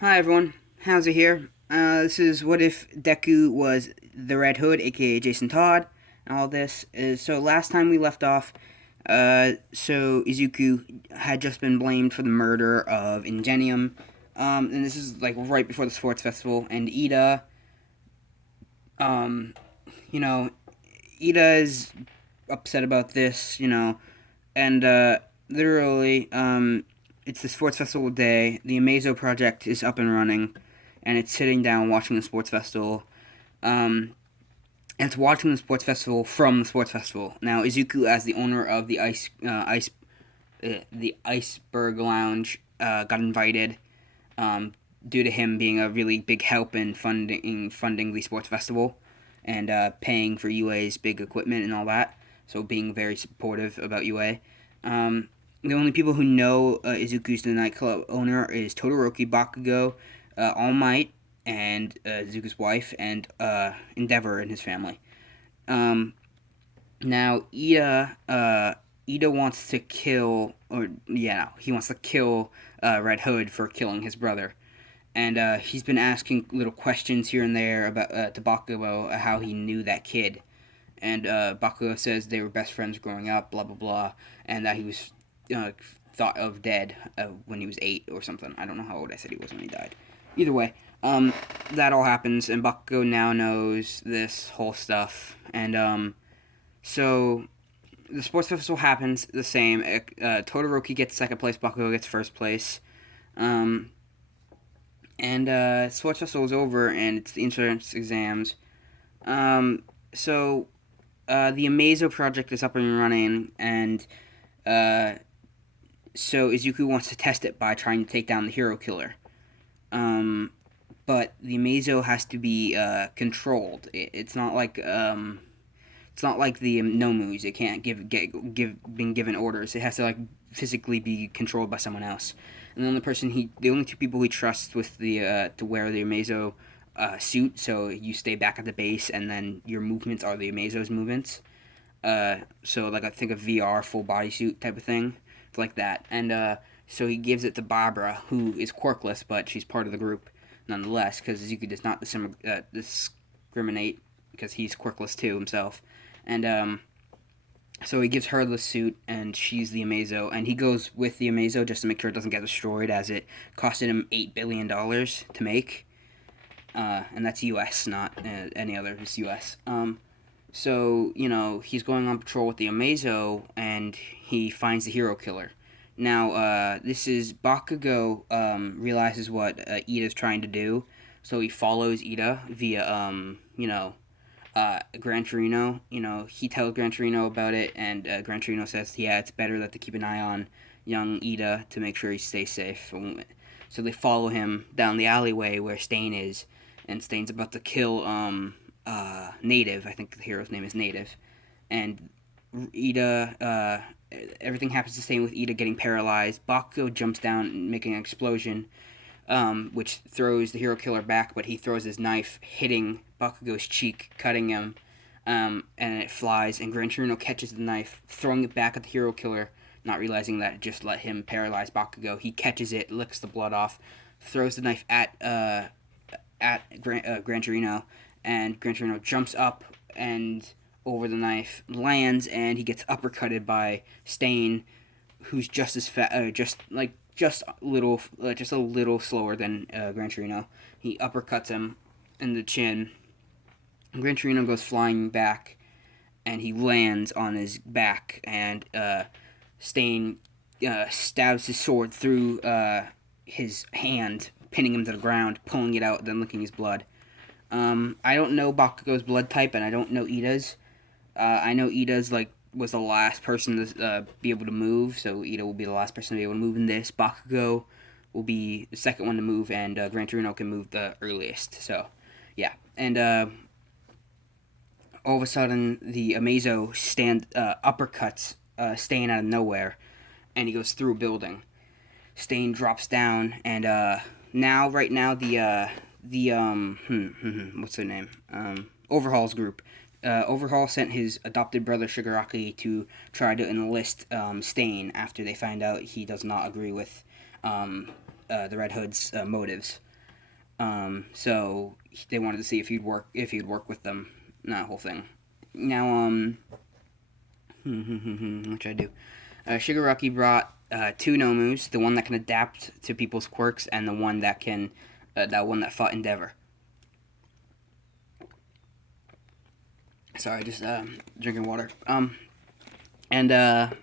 Hi everyone, how's it here? This is what if Deku was the Red Hood, aka Jason Todd, and all this is so. Last time we left off, so Izuku had just been blamed for the murder of Ingenium, and this is like right before the sports festival, and um, you know, Ida is upset about this, and literally, it's the sports festival day. The Amazo project is up and running, and it's sitting down watching the sports festival. Um, and it's watching the sports festival from the sports festival. Now, Izuku, as the owner of the Iceberg Lounge, got invited. Due to him being a really big help in funding the sports festival, and paying for UA's big equipment and all that. So being very supportive about UA. The only people who know Izuku's the nightclub owner is Todoroki, Bakugo, All Might, and Izuku's wife, and Endeavor and his family. Um, Now Ida wants to kill, or yeah, he wants to kill Red Hood for killing his brother, and he's been asking little questions here and there about to Bakugo, how he knew that kid, and Bakugo says they were best friends growing up, blah blah blah, and that he was uh, thought of dead when he was 8 or something. I don't know how old I said he was when he died. Either way, that all happens, and Bakugo now knows this whole stuff, and so the sports festival happens the same. Todoroki gets second place, Bakugo gets first place. Um, and sports festival is over, and it's the entrance exams. Um, so the Amazo project is up and running, and uh, so Izuku wants to test it by trying to take down the hero killer. Um, but the Amazo has to be controlled. It's not like the Nomus. It can't been given orders. It has to like physically be controlled by someone else. And the only two people he trusts with the to wear the Amazo suit. So you stay back at the base, and then your movements are the Amazo's movements. So like I think a VR full bodysuit type of thing, it's like that. And so he gives it to Barbara, who is quirkless, but she's part of the group nonetheless, because Zuki does not discriminate because he's quirkless too himself. And so he gives her the suit, and she's the Amazo, and he goes with the Amazo just to make sure it doesn't get destroyed, as it costed him $8 billion to make, and that's U.S., not any other. It's U.S. So he's going on patrol with the Amazo, and he finds the hero killer. Now, this is Bakugo realizes what Ida's trying to do, so he follows Ida via Gran Torino. He tells Gran Torino about it, and Gran Torino says, yeah, it's better that to keep an eye on young Ida to make sure he stays safe. So they follow him down the alleyway where Stain is, and Stain's about to kill Native. I think the hero's name is Native, and Ida. Everything happens to Stain with Ida getting paralyzed. Bakugo jumps down, making an explosion, which throws the hero killer back, but he throws his knife, hitting Bakugo's cheek, cutting him, and it flies, and Gran Torino catches the knife, throwing it back at the hero killer, not realizing that it just let him paralyze Bakugo. He catches it, licks the blood off, throws the knife at Gran Torino, and Gran Torino jumps up and over the knife, lands, and he gets uppercutted by Stain, who's just as fat, just a little slower than Gran Torino. He uppercuts him in the chin. Gran Torino goes flying back, and he lands on his back, and Stain stabs his sword through his hand, pinning him to the ground, pulling it out, then licking his blood. I don't know Bakugo's blood type, and I don't know Ida's. I know Ida's was the last person to be able to move, so Ida will be the last person to be able to move in this. Bakugo will be the second one to move, and Gran Torino can move the earliest. So, yeah, and all of a sudden the Amazo uppercuts Stain out of nowhere, and he goes through a building. Stain drops down, and right now what's their name? Overhaul's group. Overhaul sent his adopted brother Shigaraki to try to enlist Stain after they find out he does not agree with the Red Hood's motives. So they wanted to see if he'd work with them. That whole thing. Now, what should I do? Shigaraki brought two Nomus, the one that can adapt to people's quirks, and the one that can, that one that fought Endeavor. Sorry, just drinking water. And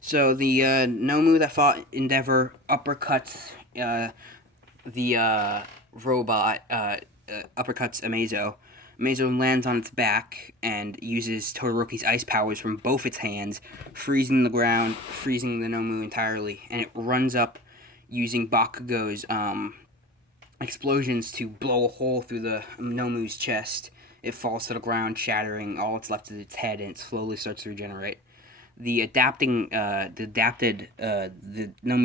so the Nomu that fought Endeavor uppercuts the robot, uppercuts Amazo. Amazo lands on its back and uses Todoroki's ice powers from both its hands, freezing the ground, freezing the Nomu entirely, and it runs up using Bakugo's explosions to blow a hole through the Nomu's chest. It falls to the ground, shattering. All that's left is its head, and it slowly starts to regenerate. The Nomu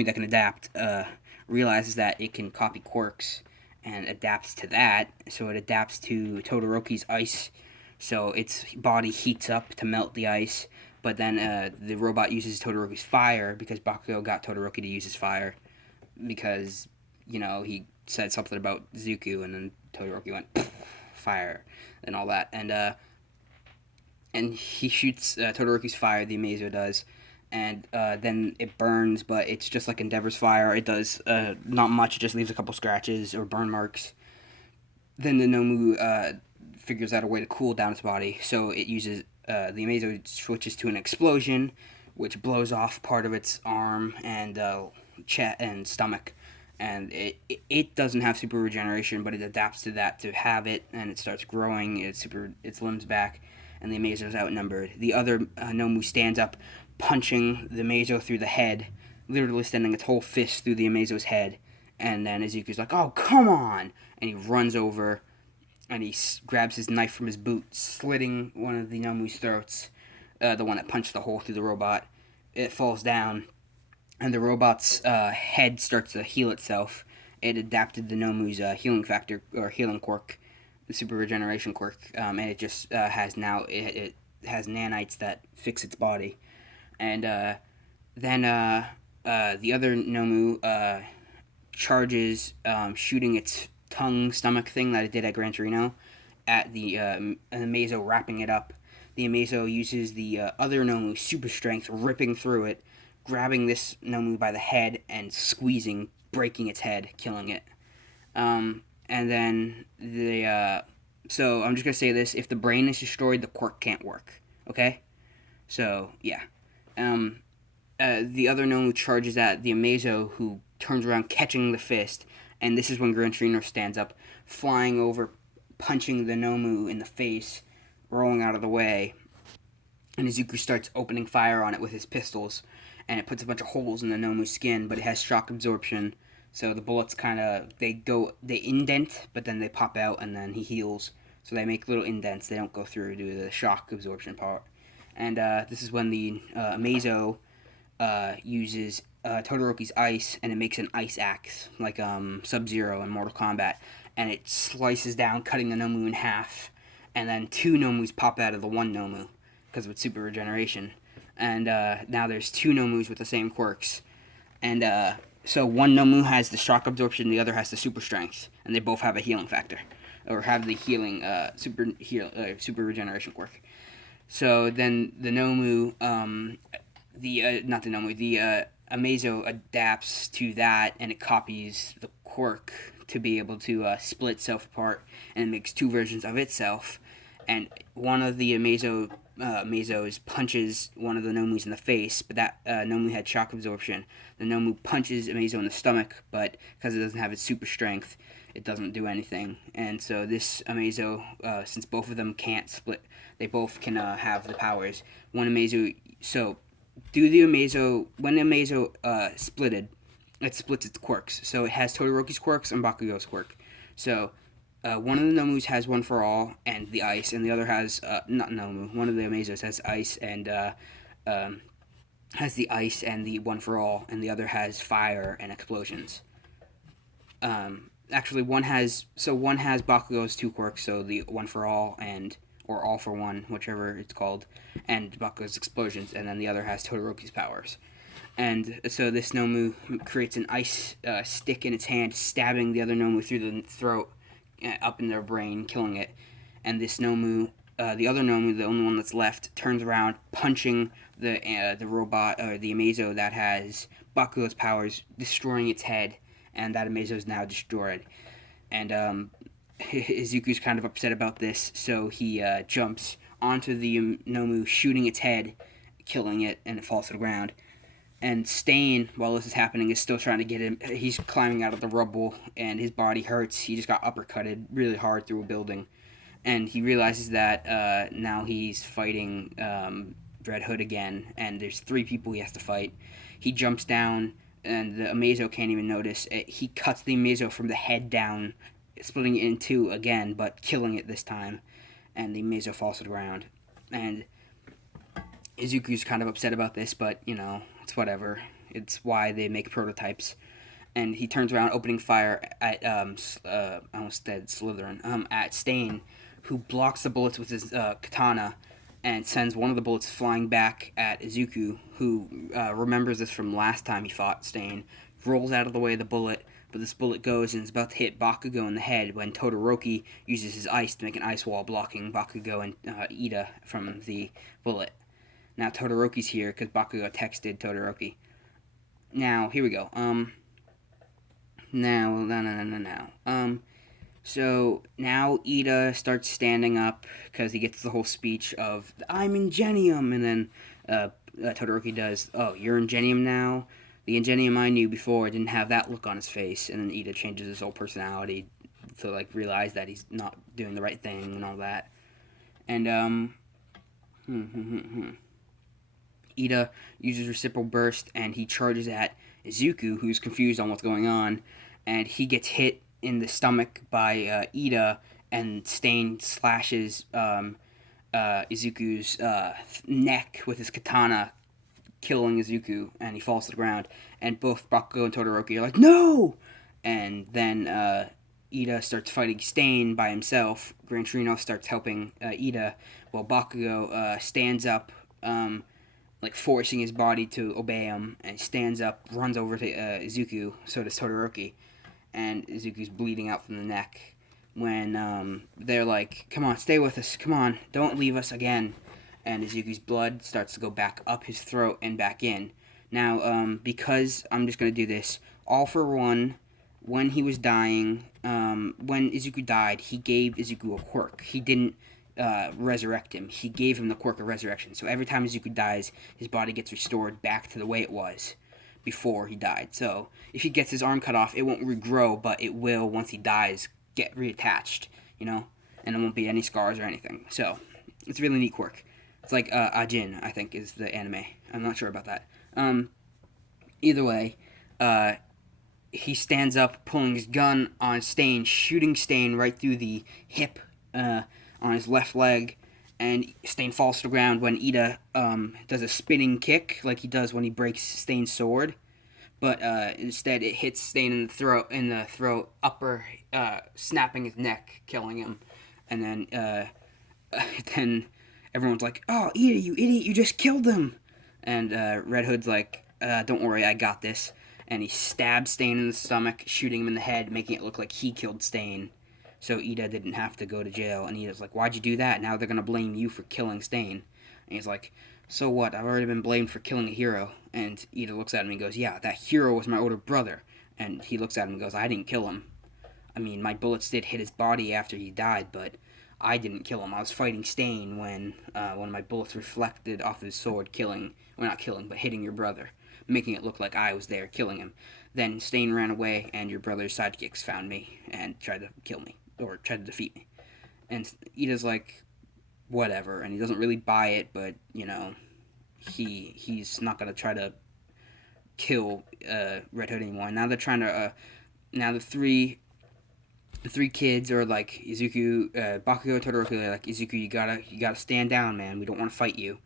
that can adapt realizes that it can copy quirks and adapts to that. So it adapts to Todoroki's ice. So its body heats up to melt the ice. But then the robot uses Todoroki's fire because Bakugo got Todoroki to use his fire because, he said something about Zuko, and then Todoroki went fire and all that. And he shoots Todoroki's fire, the Amazo does, and then it burns, but it's just like Endeavor's fire. It does not much, it just leaves a couple scratches or burn marks. Then the Nomu figures out a way to cool down its body, so it uses, the Amazo switches to an explosion, which blows off part of its arm and chest and stomach. And it doesn't have super regeneration, but it adapts to that to have it, and it starts growing its limbs back, and the Amazo is outnumbered. The other Nomu stands up, punching the Amazo through the head, literally sending its whole fist through the Amazo's head. And then Izuku's like, "Oh, come on!" And he runs over, and he grabs his knife from his boot, slitting one of the Nomu's throats, the one that punched the hole through the robot. It falls down, and the robot's head starts to heal itself. It adapted the Nomu's healing factor, or healing quirk, the super regeneration quirk, and it just has now, it has nanites that fix its body. And then the other Nomu charges, shooting its tongue stomach thing that it did at Gran Torino at the Amazo, wrapping it up. The Amazo uses the other Nomu super strength, ripping through it, grabbing this Nomu by the head and squeezing, breaking its head, killing it. And then so I'm just gonna say this: if the brain is destroyed, the quirk can't work. Okay, so yeah. The other Nomu charges at the Amazo, who turns around, catching the fist, and this is when Gran Torino stands up, flying over, punching the Nomu in the face, rolling out of the way, and Izuku starts opening fire on it with his pistols, and it puts a bunch of holes in the Nomu's skin, but it has shock absorption, so the bullets they indent, but then they pop out, and then he heals, so they make little indents, they don't go through due to the shock absorption part. And this is when the Amazo uses Todoroki's ice, and it makes an ice axe, like Sub-Zero in Mortal Kombat, and it slices down, cutting the Nomu in half, and then two Nomus pop out of the one Nomu, because of its super regeneration. And now there's two Nomus with the same quirks. And so one Nomu has the shock absorption, the other has the super strength, and they both have a healing factor, or have the healing super regeneration quirk. So then the Nomu, the Amazo adapts to that, and it copies the quirk to be able to split itself apart, and it makes two versions of itself. And one of the Amazos punches one of the Nomus in the face, but that Nomu had shock absorption. The Nomu punches Amazo in the stomach, but because it doesn't have its super strength, it doesn't do anything. And so this Amazo, since both of them can't split, they both can have the powers. One Amazo, so when the Amazo splitted, it splits its quirks. So it has Todoroki's quirks and Bakugo's quirk. So one of the Nomus has One for All and the ice, and the other has not Nomu. One of the Amazos has ice and has the ice and the One for All, and the other has fire and explosions. Actually, one has Bakugo's two quirks, so the One for All or All for One, whichever it's called, and Bakugo's explosions, and then the other has Todoroki's powers. And so this Nomu creates an ice stick in its hand, stabbing the other Nomu through the throat, up in their brain, killing it. And this Nomu, the other Nomu, the only one that's left, turns around, punching the robot or the Amazo that has Bakugo's powers, destroying its head, and that Amazo is now destroyed. And Izuku's kind of upset about this, so he jumps onto the Nomu, shooting its head, killing it, and it falls to the ground. And Stain, while this is happening, is still trying to get him. He's climbing out of the rubble, and his body hurts. He just got uppercutted really hard through a building. And he realizes that now he's fighting Red Hood again, and there's 3 people he has to fight. He jumps down, and the Amazo can't even notice. He cuts the Amazo from the head down, splitting it in 2 again, but killing it this time. And the Amazo falls to the ground. And Izuku's kind of upset about this, but, it's whatever. It's why they make prototypes. And he turns around, opening fire at, I almost said Slytherin, at Stain, who blocks the bullets with his katana and sends one of the bullets flying back at Izuku, who remembers this from last time he fought Stain, rolls out of the way of the bullet, but this bullet goes and is about to hit Bakugo in the head when Todoroki uses his ice to make an ice wall, blocking Bakugo and Ida from the bullet. Now Todoroki's here because Bakugo texted Todoroki. Now, here we go. So now Ida starts standing up because he gets the whole speech of, I'm Ingenium, and then Todoroki does, oh, you're Ingenium now? The Ingenium I knew before didn't have that look on his face, and then Ida changes his whole personality to, realize that he's not doing the right thing and all that. And, Ida uses Reciprocal Burst, and he charges at Izuku, who's confused on what's going on, and he gets hit in the stomach by Ida, and Stain slashes Izuku's neck with his katana, killing Izuku, and he falls to the ground. And both Bakugo and Todoroki are like, no! And then Ida starts fighting Stain by himself. Gran Torino starts helping Ida, while Bakugo stands up, forcing his body to obey him, and stands up, runs over to Izuku, so does Todoroki, and Izuku's bleeding out from the neck, when they're like, come on, stay with us, come on, don't leave us again, and Izuku's blood starts to go back up his throat and back in. Now, because I'm just going to do this, All for One, when he was dying, when Izuku died, he gave Izuku a quirk. He didn't resurrect him. He gave him the quirk of resurrection. So every time Izuku dies, his body gets restored back to the way it was before he died. So if he gets his arm cut off, it won't regrow, but it will, once he dies, get reattached, and there won't be any scars or anything. So it's a really neat quirk. It's like Ajin, I think, is the anime. I'm not sure about that. Either way, he stands up, pulling his gun on Stain, shooting Stain right through the hip on his left leg, and Stain falls to the ground when Ida does a spinning kick like he does when he breaks Stain's sword, but instead it hits Stain in the throat, upper, snapping his neck, killing him, and then everyone's like, oh, Ida, you idiot, you just killed him, and Red Hood's like, don't worry, I got this, and he stabs Stain in the stomach, shooting him in the head, making it look like he killed Stain. So Ida didn't have to go to jail, and Ida's like, why'd you do that? Now they're going to blame you for killing Stain. And he's like, so what? I've already been blamed for killing a hero. And Ida looks at him and goes, yeah, that hero was my older brother. And he looks at him and goes, I didn't kill him. I mean, my bullets did hit his body after he died, but I didn't kill him. I was fighting Stain when one of my bullets reflected off his sword, not killing, but hitting your brother, making it look like I was there killing him. Then Stain ran away, and your brother's sidekicks found me and tried to kill me. Or tried to defeat me. And Ida's like, whatever, and he doesn't really buy it, but, he's not going to try to kill Red Hood anymore. Now they're trying to, now the three kids are like, Izuku, Bakugo, Todoroki, are like, Izuku, you gotta stand down, man, we don't want to fight you.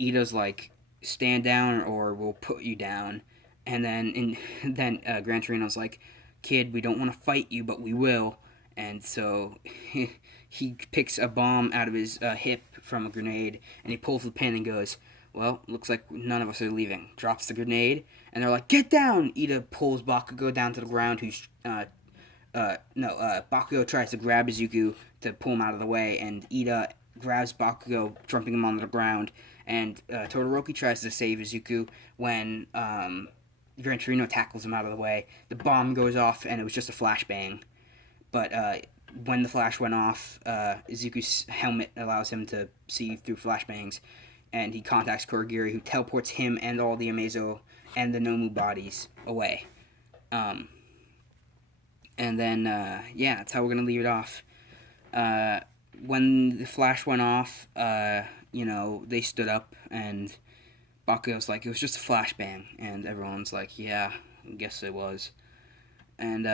Ida's like, stand down or we'll put you down. And then, Gran Torino's like, kid, we don't want to fight you, but we will. And so he picks a bomb out of his hip from a grenade, and he pulls the pin and goes, Well, looks like none of us are leaving. Drops the grenade, and they're like, "Get down!" Ida pulls Bakugo down to the ground. Bakugo tries to grab Izuku to pull him out of the way, and Ida grabs Bakugo, dumping him onto the ground. And Todoroki tries to save Izuku when Gran Torino tackles him out of the way. The bomb goes off, and it was just a flashbang. But when the flash went off, Izuku's helmet allows him to see through flashbangs, and he contacts Kurogiri, who teleports him and all the Amazo and the Nomu bodies away. And then, that's how we're going to leave it off. When the flash went off, they stood up, and Bakugo's like, it was just a flashbang. And everyone's like, yeah, I guess it was. And,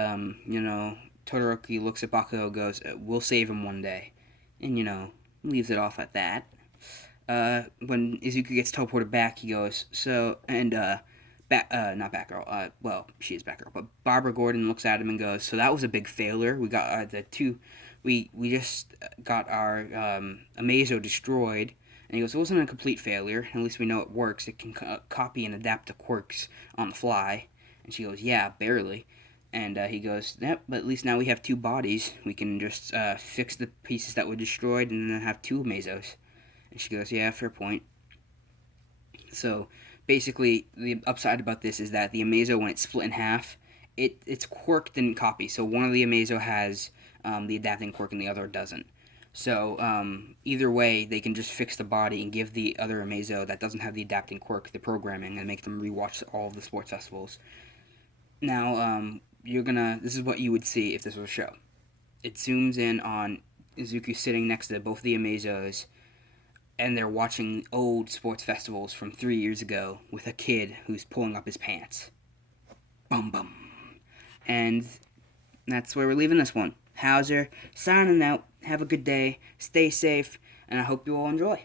Todoroki looks at Bakugo and goes, we'll save him one day. And, leaves it off at that. When Izuku gets teleported back, he goes, not Batgirl, she is Batgirl, but Barbara Gordon looks at him and goes, so that was a big failure. We got we just got our Amazo destroyed. And he goes, it wasn't a complete failure. At least we know it works. It can copy and adapt to quirks on the fly. And she goes, yeah, barely. And he goes, yep, but at least now we have two bodies. We can just fix the pieces that were destroyed and then have two Amazos. And she goes, yeah, fair point. So, basically, the upside about this is that the Amazo, when it's split in half, its quirk didn't copy. So one of the Amazo has the adapting quirk and the other doesn't. So either way, they can just fix the body and give the other Amazo that doesn't have the adapting quirk the programming and make them rewatch all of the sports festivals. Now, this is what you would see if this was a show. It zooms in on Izuku sitting next to both the Amazos, and they're watching old sports festivals from 3 years ago with a kid who's pulling up his pants. Bum bum. And that's where we're leaving this one. Hauser, signing out. Have a good day. Stay safe. And I hope you all enjoy.